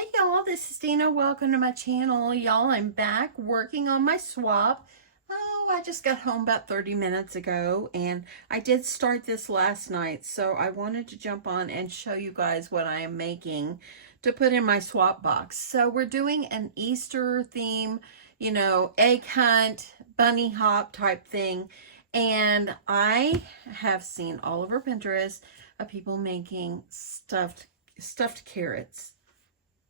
Hey y'all, this is Deanna. Welcome to my channel. Y'all, I'm back working on my swap. Oh, I just got home about 30 minutes ago and I did start this last night. So I wanted to jump on and show you guys what I am making to put in my swap box. So we're doing an Easter theme, egg hunt, bunny hop type thing. And I have seen all over Pinterest of people making stuffed carrots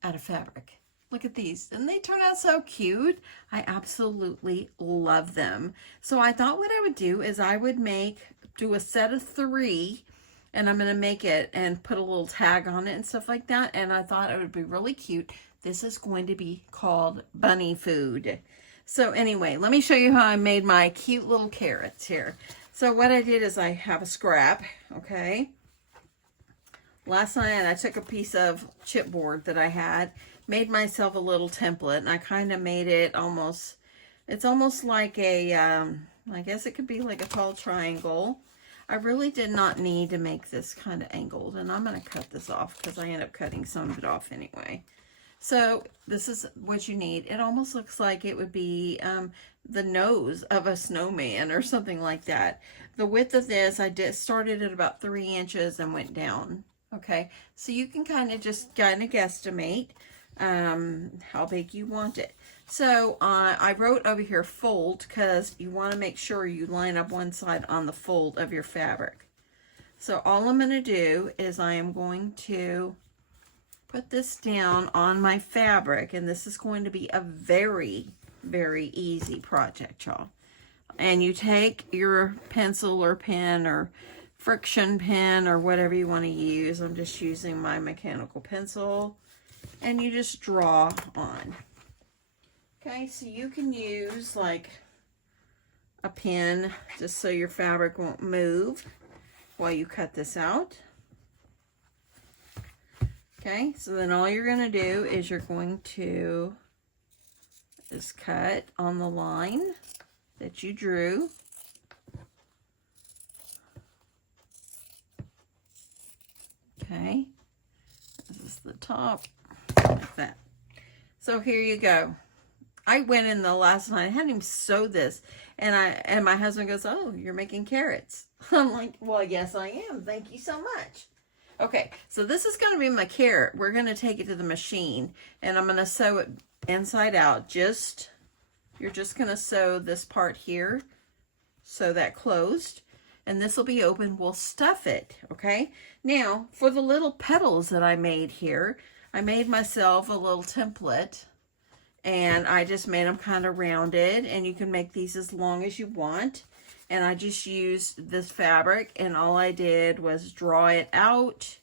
out of fabric. Look at these, and they turn out so cute. I absolutely love them. So I thought what I would do is I would do a set of 3, and I'm going to make it and put a little tag on it and stuff like that. And I thought it would be really cute. This is going to be called bunny food. So anyway, let me show you how I made my cute little carrots here. So what I did is I have a scrap, okay? Last night I took a piece of chipboard that I had, made myself a little template, and I kind of made it it's almost like a, I guess it could be like a tall triangle. I really did not need to make this kind of angled, and I'm going to cut this off because I end up cutting some of it off anyway. So this is what you need. It almost looks like it would be the nose of a snowman or something like that. The width of this, I started at about 3 inches and went down. Okay, so you can kind of guesstimate how big you want it. So I wrote over here fold because you want to make sure you line up one side on the fold of your fabric. So all I'm going to do is I am going to put this down on my fabric, and this is going to be a very, very easy project, y'all. And you take your pencil or pen or friction pen or whatever you want to use. I'm just using my mechanical pencil, and you just draw on. Okay, so you can use like a pen just so your fabric won't move while you cut this out. Okay, so then all you're going to do is you're going to just cut on the line that you drew. Okay, this is the top, like that. So here you go. I went in the last night, I hadn't even sewed this, and my husband goes, "Oh, you're making carrots." I'm like, "Well, yes, I am. Thank you so much." Okay, so this is going to be my carrot. We're going to take it to the machine, and I'm going to sew it inside out. You're just going to sew this part here, sew that closed. And this will be open. We'll stuff it, okay? Now, for the little petals that I made here, I made myself a little template, and I just made them kind of rounded, and you can make these as long as you want. And I just used this fabric, and all I did was draw it out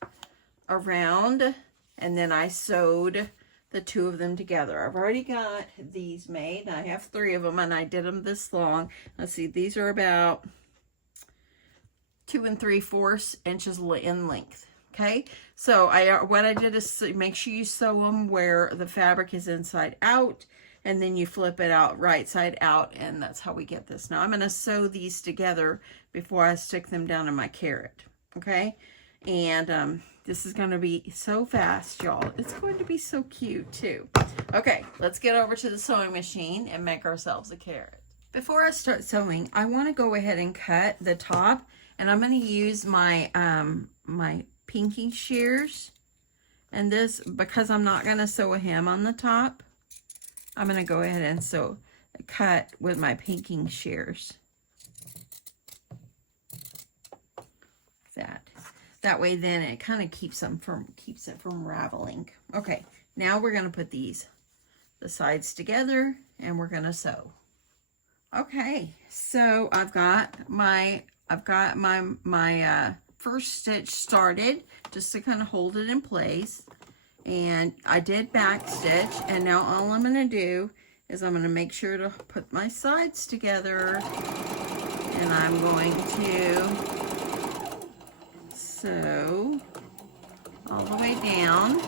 around, and then I sewed the 2 of them together. I've already got these made. I have 3 of them, and I did them this long. Let's see, these are about 2 3/4 inches in length. Okay, so what I did is make sure you sew them where the fabric is inside out, and then you flip it out right side out, and that's how we get this. Now I'm going to sew these together before I stick them down in my carrot. Okay, and this is going to be so fast, y'all. It's going to be so cute too. Okay, let's get over to the sewing machine and make ourselves a carrot. Before I start sewing, I want to go ahead and cut the top. And I'm going to use my my pinky shears, and this, because I'm not going to sew a hem on the top, I'm going to go ahead and cut with my pinking shears. That way, then it kind of keeps it from raveling. Okay, now we're going to put the sides together, and we're going to sew. Okay, so I've got my first stitch started just to kind of hold it in place, and I did back stitch, and now all I'm going to do is I'm going to make sure to put my sides together, and I'm going to sew all the way down.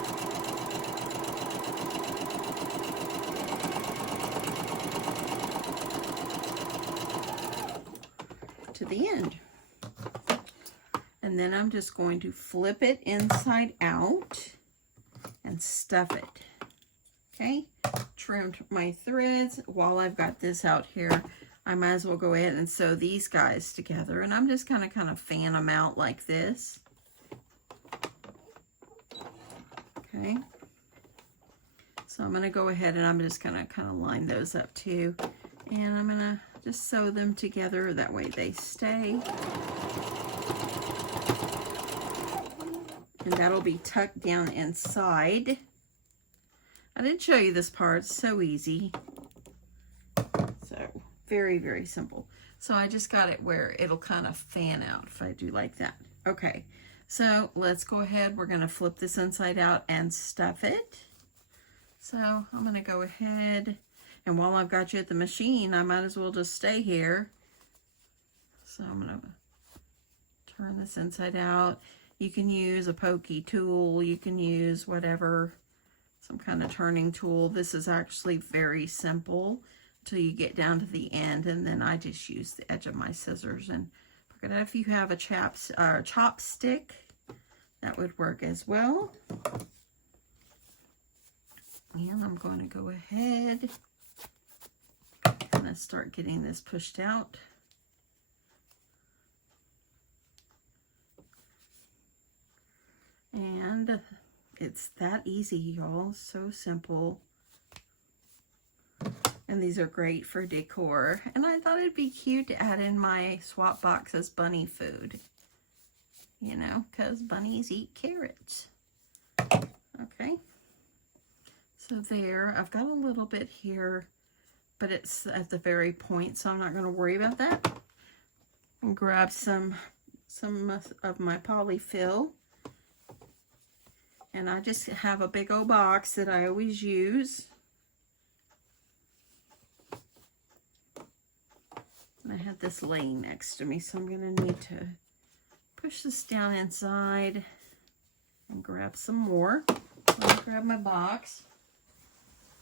To the end. And then I'm just going to flip it inside out and stuff it. Okay, trimmed my threads. While I've got this out here, I might as well go ahead and sew these guys together, and I'm just kind of fan them out like this. Okay, so I'm going to go ahead and I'm just going to kind of line those up too, and I'm going to just sew them together, that way they stay. And that'll be tucked down inside. I didn't show you this part, it's so easy. So, very, very simple. So I just got it where it'll kind of fan out if I do like that. Okay, so let's go ahead. We're gonna flip this inside out and stuff it. So I'm gonna go ahead, and while I've got you at the machine, I might as well just stay here. So I'm gonna turn this inside out. You can use a pokey tool, you can use whatever, some kind of turning tool. This is actually very simple until you get down to the end, and then I just use the edge of my scissors. And look at that, if you have a chopstick, that would work as well. And I'm going to go ahead and start getting this pushed out. And it's that easy, y'all. So simple. And these are great for decor. And I thought it'd be cute to add in my swap box as bunny food. You know, because bunnies eat carrots. Okay. So there, I've got a little bit here, but it's at the very point, so I'm not going to worry about that. And grab some of my polyfill. And I just have a big old box that I always use. And I had this laying next to me, so I'm going to need to push this down inside and grab some more. Let me grab my box.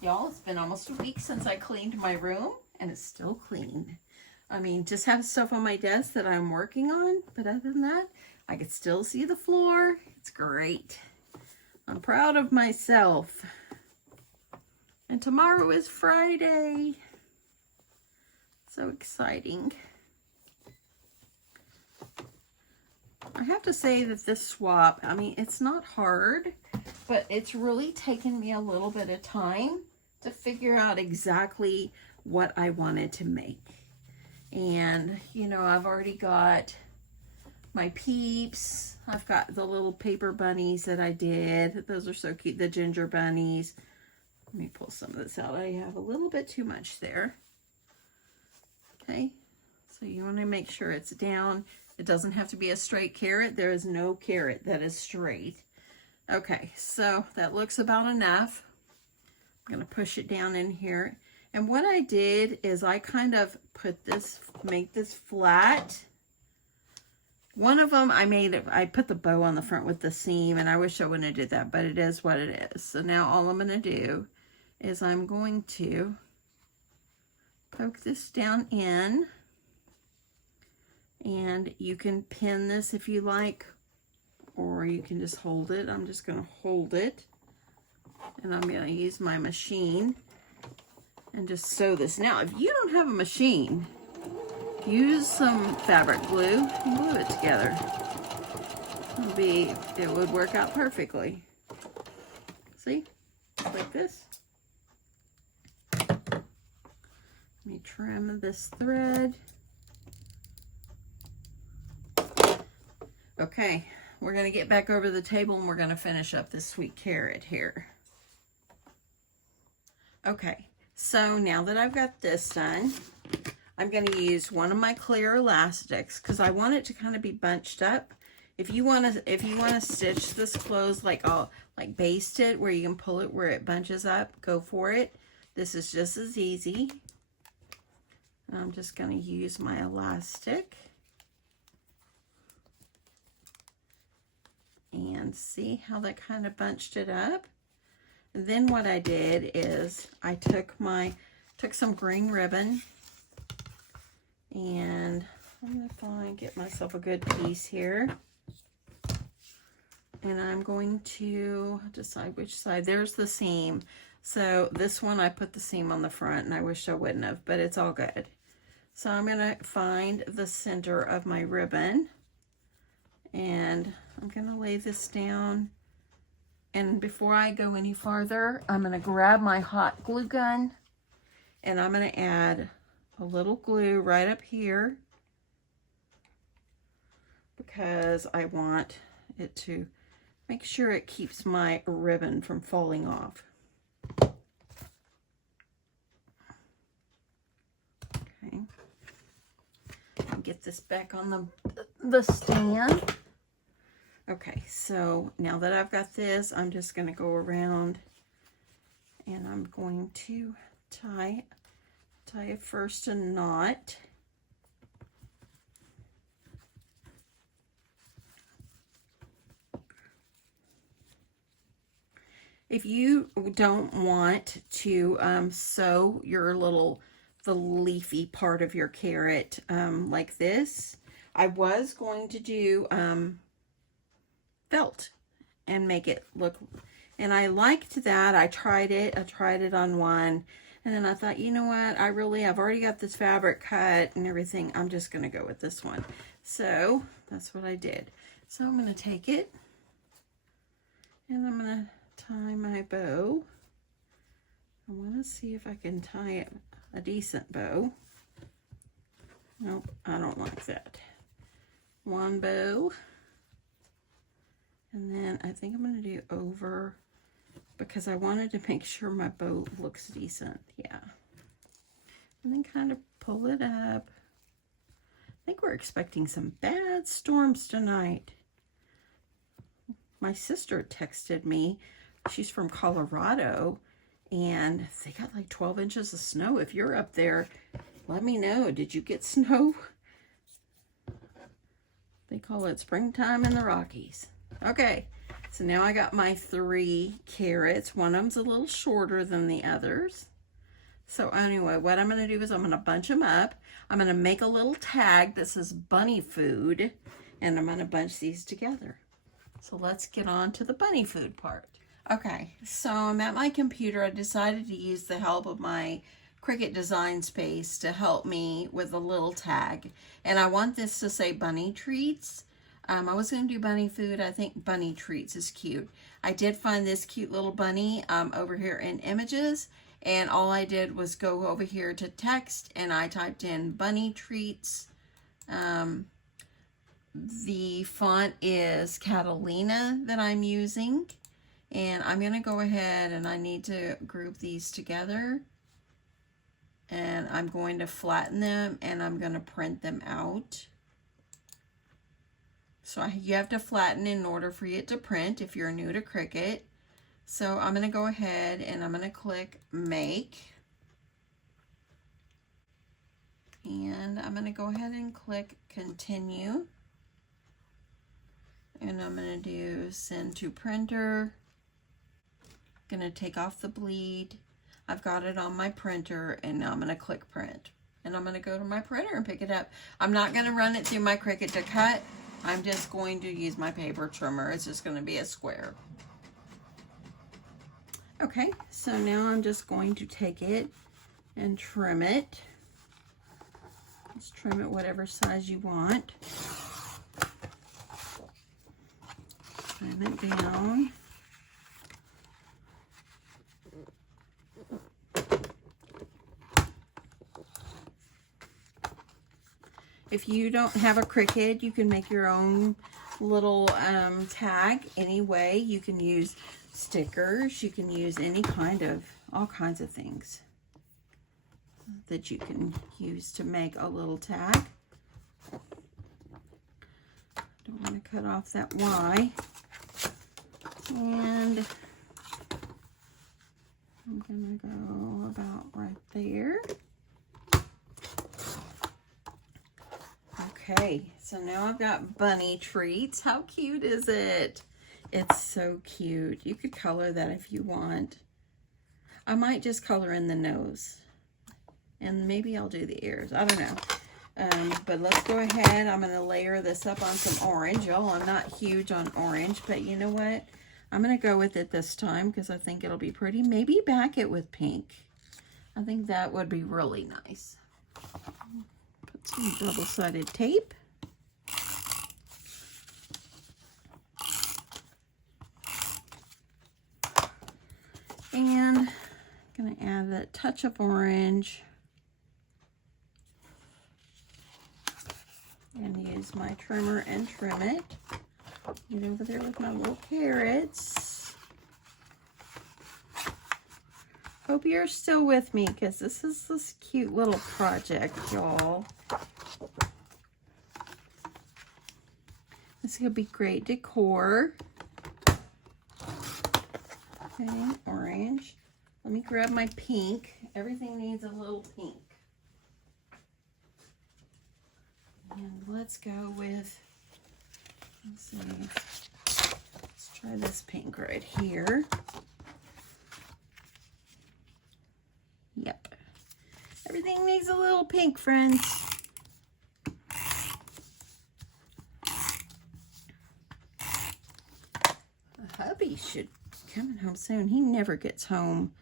Y'all, it's been almost a week since I cleaned my room, and it's still clean. I mean, just have stuff on my desk that I'm working on, but other than that, I can still see the floor. It's great. I'm proud of myself. And tomorrow is Friday. So exciting. I have to say that this swap, I mean, it's not hard, but it's really taken me a little bit of time to figure out exactly what I wanted to make. And, you know, I've already got my peeps. I've got the little paper bunnies that I did. Those are so cute, the ginger bunnies. Let me pull some of this out. I have a little bit too much there. Okay, so you want to make sure it's down. It doesn't have to be a straight carrot. There is no carrot that is straight. Okay, so that looks about enough. I'm going to push it down in here. And what I did is I kind of put this, make this flat. One of them I put the bow on the front with the seam, and I wish I wouldn't have did that, but it is what it is. So now all I'm going to do is I'm going to poke this down in, and you can pin this if you like, or you can just hold it. I'm just going to hold it, and I'm going to use my machine and just sew this. Now, if you don't have a machine, use some fabric glue and glue it together. It would work out perfectly. See? Like this. Let me trim this thread. Okay, we're going to get back over to the table and we're going to finish up this sweet carrot here. Okay, so now that I've got this done, I'm going to use one of my clear elastics because I want it to kind of be bunched up. If you want to stitch this close like baste it where you can pull it where it bunches up, go for it. This is just as easy. And I'm just going to use my elastic. And see how that kind of bunched it up. And then what I did is I took some green ribbon, and I'm going to get myself a good piece here. And I'm going to decide which side. There's the seam. So this one I put the seam on the front, and I wish I wouldn't have, but it's all good. So I'm going to find the center of my ribbon, and I'm going to lay this down. And before I go any farther, I'm going to grab my hot glue gun, and I'm going to add a little glue right up here because I want it to make sure it keeps my ribbon from falling off. Okay. I'll get this back on the stand. Okay, so now that I've got this, I'm just going to go around and I'm going to tie it first a knot. If you don't want to sew your the leafy part of your carrot like this, I was going to do felt and make it look, and I liked that. I tried it on one, and then I thought, you know what, I've already got this fabric cut and everything, I'm just gonna go with this one. So that's what I did. So I'm gonna take it and I'm gonna tie my bow. I want to see if I can tie it a decent bow. Nope, I don't like that. One bow. And then I think I'm going to do over, because I wanted to make sure my bow looks decent. Yeah. And then kind of pull it up. I think we're expecting some bad storms tonight. My sister texted me. She's from Colorado, and they got like 12 inches of snow. If you're up there, let me know. Did you get snow? They call it springtime in the Rockies. Okay, so now I got my 3 carrots. One of them's a little shorter than the others. So anyway, what I'm going to do is I'm going to bunch them up. I'm going to make a little tag that says bunny food, and I'm going to bunch these together. So let's get on to the bunny food part. Okay, so I'm at my computer. I decided to use the help of my Cricut Design Space to help me with a little tag. And I want this to say bunny treats. I was going to do bunny food. I think bunny treats is cute. I did find this cute little bunny over here in images. And all I did was go over here to text and I typed in bunny treats. The font is Catalina that I'm using. And I'm going to go ahead and I need to group these together. And I'm going to flatten them and I'm going to print them out. So you have to flatten in order for it to print if you're new to Cricut. So I'm going to go ahead and I'm going to click Make. And I'm going to go ahead and click Continue. And I'm going to do Send to Printer. Going to take off the bleed. I've got it on my printer and now I'm going to click Print. And I'm going to go to my printer and pick it up. I'm not going to run it through my Cricut to cut. I'm just going to use my paper trimmer. It's just going to be a square. Okay, so now I'm just going to take it and trim it. Just trim it whatever size you want. Trim it down. If you don't have a Cricut, you can make your own little tag anyway. You can use stickers. You can use all kinds of things that you can use to make a little tag. Don't want to cut off that Y. And I'm going to go about right there. Okay, so now I've got bunny treats. How cute is it? It's so cute. You could color that if you want. I might just color in the nose. And maybe I'll do the ears. I don't know. But let's go ahead. I'm going to layer this up on some orange. Y'all, I'm not huge on orange, but you know what? I'm going to go with it this time because I think it'll be pretty. Maybe back it with pink. I think that would be really nice. Put some double-sided tape. And I'm going to add that touch of orange. And use my trimmer and trim it. Get over there with my little carrots. Hope you're still with me because this is this cute little project, y'all. This could be great decor. Okay, orange. Let me grab my pink. Everything needs a little pink. And let's go with, let's see, let's try this pink right here. Yep. Everything needs a little pink, friends. Hubby should coming home soon. He never gets home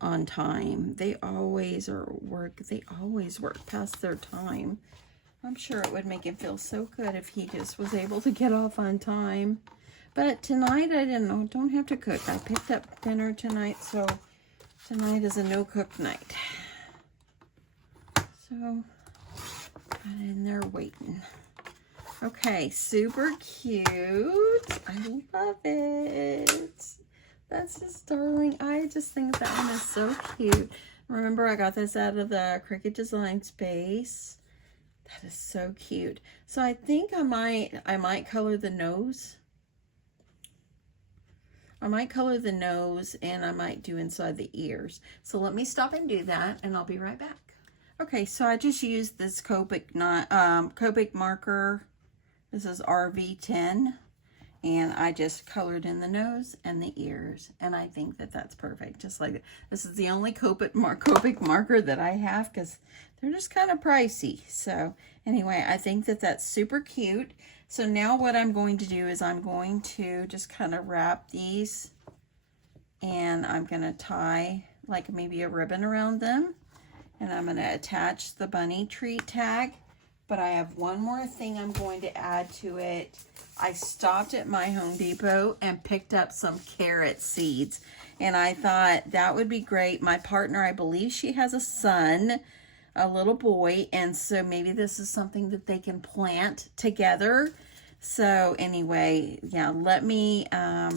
on time. They always work past their time. I'm sure it would make him feel so good if he just was able to get off on time. But tonight I don't have to cook. I picked up dinner tonight, so tonight is a no-cook night. So got in there waiting. Okay, super cute. I love it. That's just darling. I just think that one is so cute. Remember, I got this out of the Cricut Design Space. That is so cute. So I think I might color the nose. I might color the nose and I might do inside the ears. So let me stop and do that and I'll be right back. Okay, so I just used this Copic marker. This is RV10. And I just colored in the nose and the ears. And I think that that's perfect. Just like it. This is the only Copic marker that I have because they're just kind of pricey. So anyway, I think that that's super cute. So now what I'm going to do is I'm going to just kind of wrap these. And I'm going to tie like maybe a ribbon around them. And I'm going to attach the bunny treat tag. But I have one more thing I'm going to add to it. I stopped at my Home Depot and picked up some carrot seeds. And I thought that would be great. My partner, I believe she has a son, a little boy. And so maybe this is something that they can plant together. So anyway, yeah, let me, I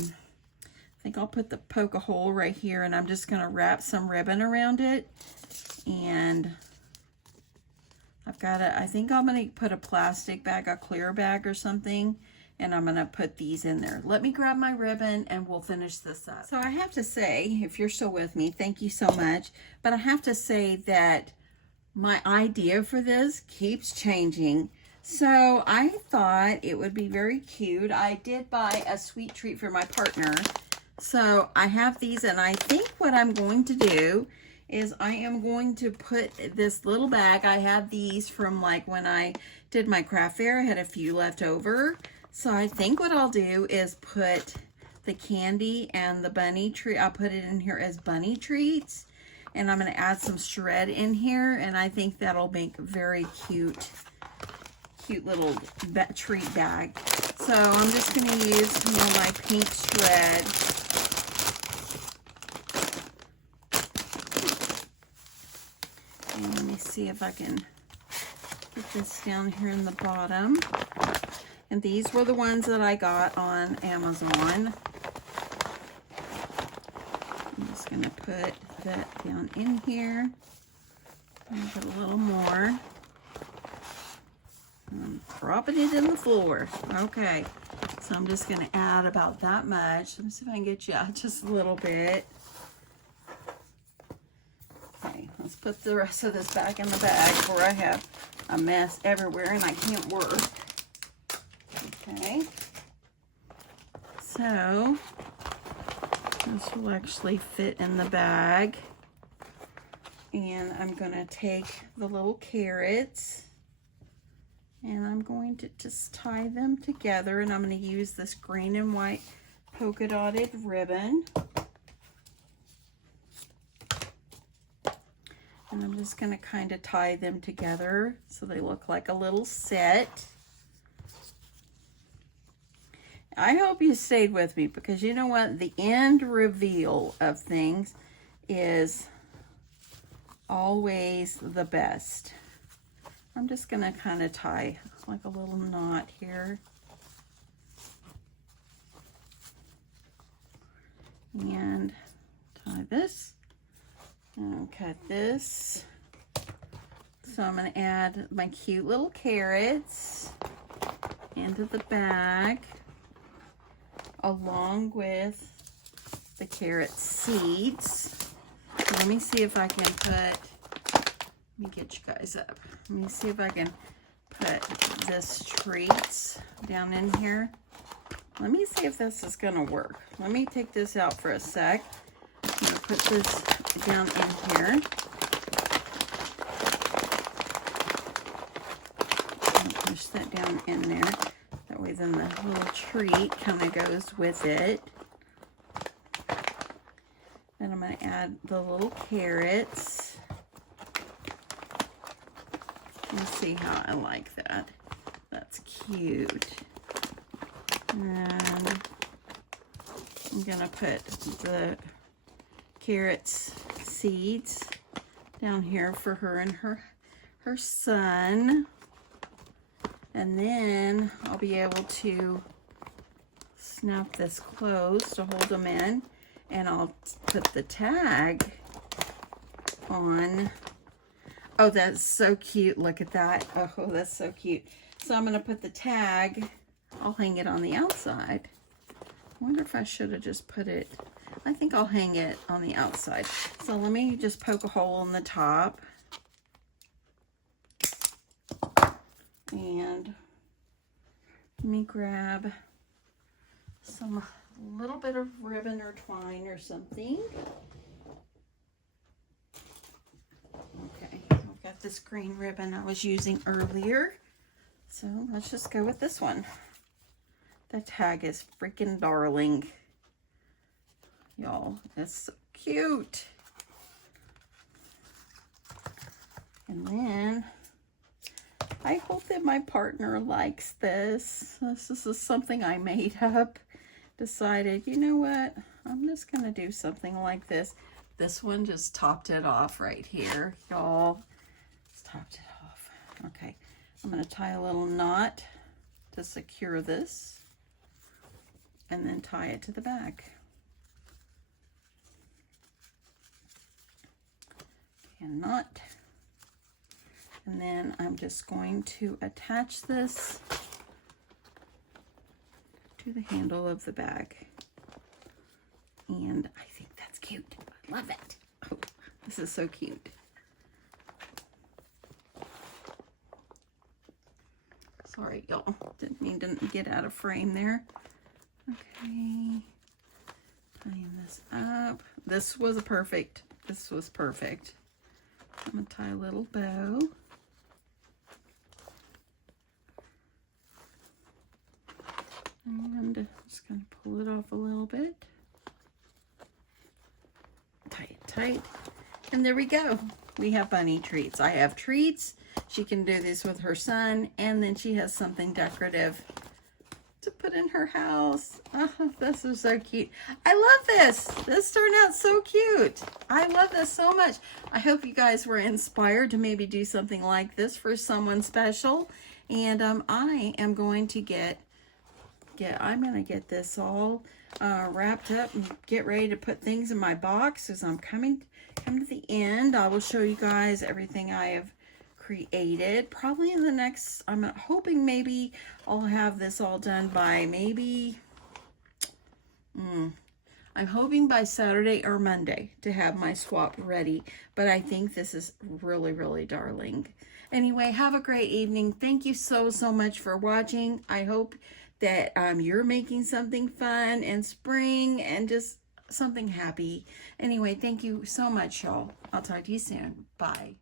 think I'll poke a hole right here. And I'm just going to wrap some ribbon around it. And I've got I think I'm going to put a plastic bag, a clear bag or something, and I'm going to put these in there. Let me grab my ribbon and we'll finish this up. So I have to say, if you're still with me, thank you so much. But I have to say that my idea for this keeps changing. So I thought it would be very cute. I did buy a sweet treat for my partner. So I have these, and I think what I'm going to do is I am going to put this little bag. I had these from like when I did my craft fair. I had a few left over. So I think what I'll do is put the candy and the bunny treat. I'll put it in here as bunny treats. And I'm going to add some shred in here. And I think that'll make a very cute little treat bag. So I'm just going to use some of my pink shred. And let me see if I can get this down here in the bottom. And these were the ones that I got on Amazon. I'm just going to put that down in here. And put a little more. And dropping it in the floor. Okay. So I'm just going to add about that much. Let me see if I can get you out just a little bit. Okay, let's put the rest of this back in the bag before I have a mess everywhere and I can't work. Okay. So this will actually fit in the bag. And I'm going to take the little carrots And I'm going to just tie them together, and I'm going to use this green and white polka dotted ribbon. And I'm just going to kind of tie them together so they look like a little set. I hope you stayed with me, because you know what? The end reveal of things is always the best. I'm just going to kind of tie like a little knot here. And tie this. And cut this. So I'm going to add my cute little carrots into the bag, along with the carrot seeds. Let me see if I can put, let me get you guys up. Let me see if I can put this treats down in here. Let me see if this is gonna work. Let me take this out for a sec. I'm gonna put this down in here. Push that down in there. That way then the little treat kind of goes with it. Then I'm going to add the little carrots. Let's see how I like that. That's cute. And I'm going to put the carrots seeds down here for her and her son. And then I'll be able to snap this closed to hold them in. And I'll put the tag on. Oh, that's so cute. Look at that. Oh, that's so cute. So I'm going to put the tag. I'll hang it on the outside. I wonder if I should have just put it. I think I'll hang it on the outside. So let me just poke a hole in the top. And let me grab some little bit of ribbon or twine or something. Okay, I've got this green ribbon I was using earlier. So let's just go with this one. The tag is freaking darling. Y'all, it's so cute. And then I hope that my partner likes this. This is something I made up. Decided, you know what? I'm just going to do something like this. This one just topped it off right here, y'all. Just topped it off. Okay, I'm going to tie a little knot to secure this and then tie it to the back. And knot. And then I'm just going to attach this to the handle of the bag. And I think that's cute. I love it. Oh, this is so cute. Sorry, y'all. Didn't mean to get out of frame there. Okay. Tying this up. This was perfect. This was perfect. I'm going to tie a little bow. And I'm just going to pull it off a little bit. Tie it tight. And there we go. We have bunny treats. I have treats. She can do this with her son. And then she has something decorative to put in her house. Oh, this is so cute. I love this. This turned out so cute. I love this so much. I hope you guys were inspired to maybe do something like this for someone special. And I am going to get this all wrapped up and get ready to put things in my box as I'm coming to the end. I will show you guys everything I have created. Probably in the next, I'm hoping maybe I'll have this all done by maybe, I'm hoping by Saturday or Monday to have my swap ready. But I think this is really, really darling. Anyway, have a great evening. Thank you so much for watching. I hope that you're making something fun and spring and just something happy. Anyway, thank you so much, y'all. I'll talk to you soon. Bye.